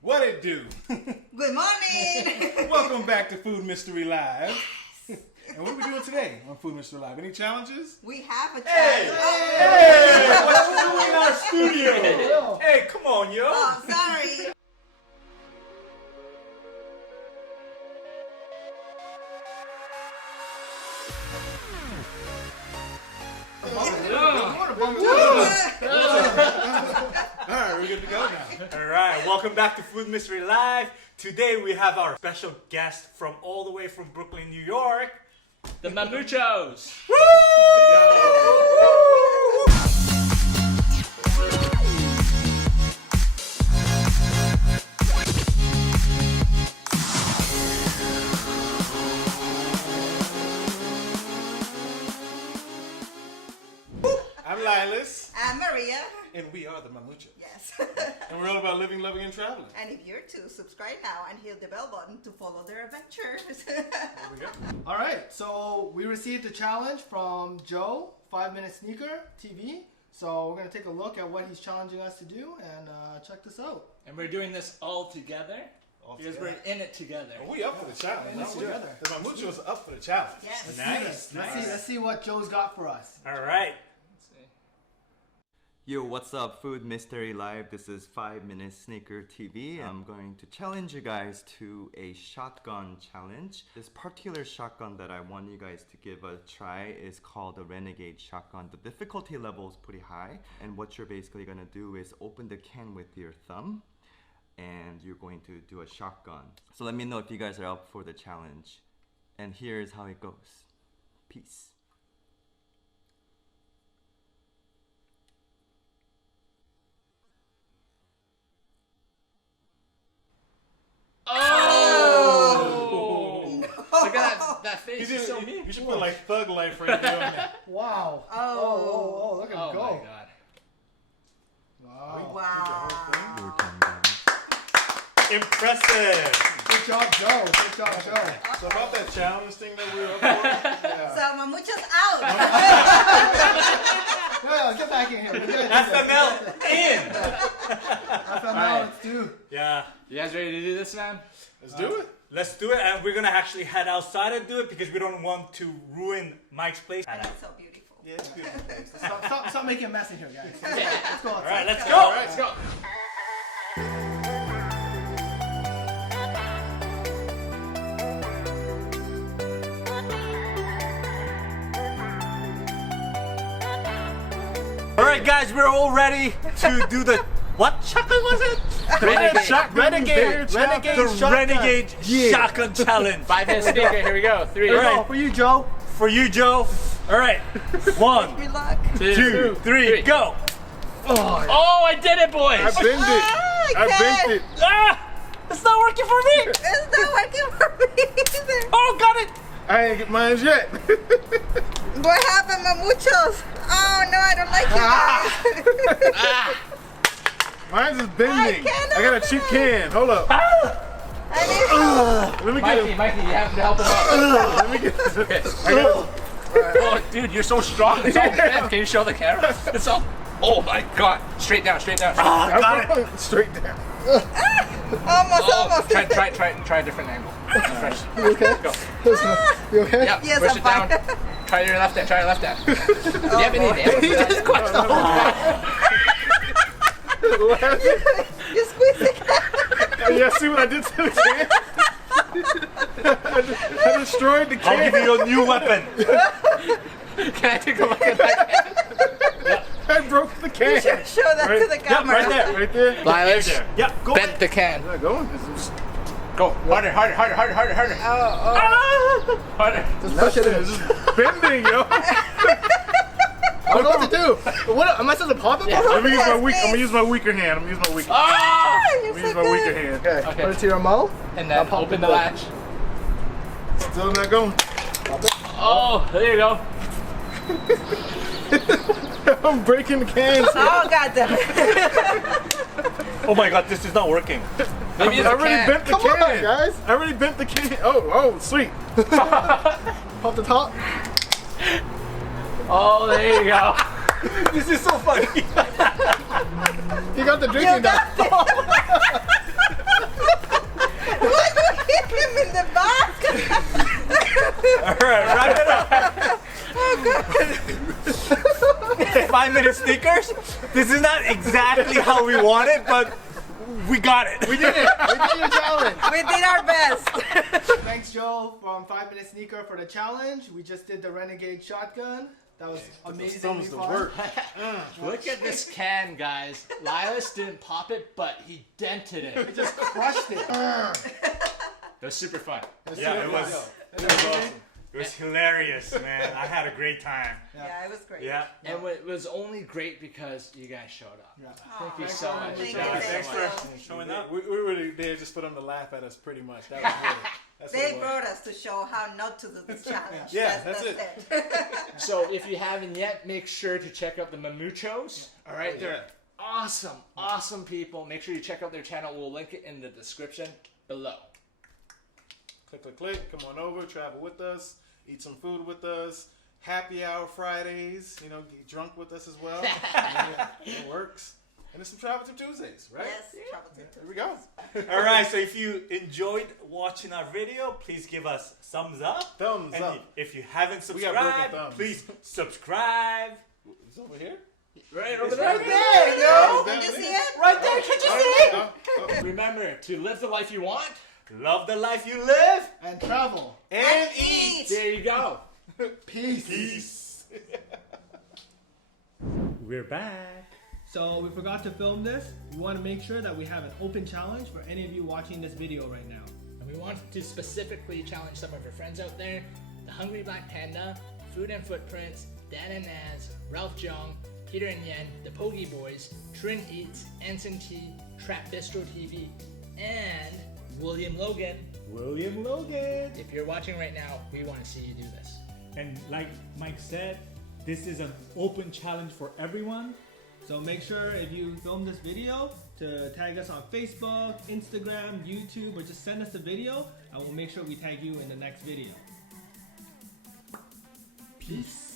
What it do? Good morning. Welcome back to Food Mystery Live. And what are we doing today on Food Mystery Live? Any challenges? We have a Hey! challenge. Hey! What you doing in our studio? Hey, come on, yo! Oh, sorry. Alright, we're good to go now. Alright, welcome back to Food Mystery Live. Today we have our special guest from all the way from Brooklyn, New York. The Mamuchos! I'm Lilas. I'm Maria. And we are the Mamuchos. Yes. And we're all about living, loving, and traveling. And if you're too, subscribe now and hit the bell button to follow their adventures. There we go. All right, so we received a challenge from Joe, 5 Minute Sneaker TV. So we're gonna take a look at what he's challenging us to do and check this out. And we're doing this all together because we're in it together. Well, we up for the challenge. Let's do it. The Mamuchos are up for the challenge. Yes. Nice, Let's see what Joe's got for us. Alright. Yo, what's up, Food Mystery Live? This is 5 Minute Sneaker TV. I'm going to challenge you guys to a shotgun challenge. This particular shotgun that I want you guys to give a try is called the Renegade shotgun. The difficulty level is pretty high, and what you're basically gonna do is open the can with your thumb and you're going to do a shotgun. So let me know if you guys are up for the challenge. And here's how it goes. Peace. Oh! Look at that face. You It's so mean. should put like thug life right there on that. Wow. Oh. Look at him Oh go. my god. Wow. Wow. Impressive. Good job, Joe. Good job, Joe. So about that challenge thing that we were up for, So Mamuchos out. No, get back in here. FML in. FML, let's do. Yeah. You guys ready to do this, man? let's do it. Let's do it, and we're gonna actually head outside and do it because we don't want to ruin Mike's place. And it's so beautiful. Yeah, it's beautiful. Stop making a mess in here, guys. Let's go outside. Alright, let's go. All right. Let's go. Alright guys, we're all ready to do the what shotgun was it? Renegade. The Renegade shotgun challenge. 5 Minute Sneaker, here we go. 3, All right. For you, Joe. For you, Joe. Alright. 1, Good luck. 2, 3, go! Oh, I did it, boys! I bend it. I bent it. Ah! It's not working for me! It's not working for me either. Oh, got it! I ain't get mine yet. What happened, Mamuchos? Oh no, I don't like you guys. Mine's is bending. cannot I got a cheap can. Hold up. I Let me get Mikey, you have to help him out. Let me get this. Oh, dude, you're so strong. It's all bent. Can you show the camera? It's all. Oh my god. Straight down, straight down. Ah, got it! Straight down. almost. Try a different angle. Fresh. You okay? Go. You okay? Yeah, Yes, push I'm it down. fine. Try your left hand, try your left hand. Do you have any damage? He just crushed the whole You squeeze it. Yeah, see what I did to the can? I destroyed the I'll can. give you a new weapon. Can I take a look at that? I broke the can. Show that to the Yep, camera. right there. Right there. Lilas, Yeah, go. bent the can. Is that going? Go. Harder. Harder. Just push it in. It's just bending, yo. I don't know what to do. What am I supposed to pop it? Yeah. I'm gonna use my Yes, weak. I'm gonna please. use my weaker hand. I'm gonna use my weaker. Ah! You're I'm gonna use so my weaker good. hand. Okay. Okay. Put it to your mouth. And then pop open the the lid. latch. Still not going. Oh, there you go. I'm breaking the cans. Oh god damn it. Oh my god, this is not working. Maybe it's I a already can. bent the Come can. on, guys. I already bent the can. Oh, sweet. Pop the top. Oh, there you go. This is so funny. You got the drinking got done. Mamuchos sneakers. This is not exactly how we want it, but we got it. We did it. We did your challenge. We did our best. Thanks, Joe, from 5 Minute Sneaker for the challenge. We just did the Renegade shotgun. That was amazing. Thumbs to work. Look at this can, guys. Lilas didn't pop it, but he dented it. We just crushed it. It was super fun. Yeah, it was. Awesome. It was hilarious, man. I had a great time. Yeah, it was great. Yeah. And it was only great because you guys showed up. Yeah. Thank you so much. Thank Yeah, you, thanks thank for you. showing up. We were there just for them to laugh at us, pretty much. That was really, that's what They it was. brought us to show how not to do this challenge. Yeah, that's it. So if you haven't yet, make sure to check out the Mamuchos. All right, Oh, they're yeah. awesome, awesome people. Make sure you check out their channel. We'll link it in the description below. Click, click, click. Come on over, travel with us, eat some food with us. Happy hour Fridays, you know, get drunk with us as well. It works. And there's some Travel Tip Tuesdays, right? Yes, travel tip. There we go. All right, so if you enjoyed watching our video, please give us thumbs up. Thumbs And up. if you haven't We got broken subscribed, thumbs. please subscribe. It's over here. Right over There there. you go. Down Can you there. see it? Right there, can you see it? Remember to live the life you want. Love the life you live. And travel. And Eat. There you go. Peace. Peace. We're back. So we forgot to film this. We want to make sure that we have an open challenge for any of you watching this video right now. And we want to specifically challenge some of your friends out there. The Hungry Black Panda, Food and Footprints, Dan and Naz, Ralph Jung, Peter and Yen, the Pogi Boys, Trin Eats, Ensign T, Trap Bistro TV, and William Logan. William Logan. If you're watching right now, we want to see you do this. And like Mike said, this is an open challenge for everyone. So make sure if you film this video to tag us on Facebook, Instagram, YouTube, or just send us a video and we'll make sure we tag you in the next video. Peace.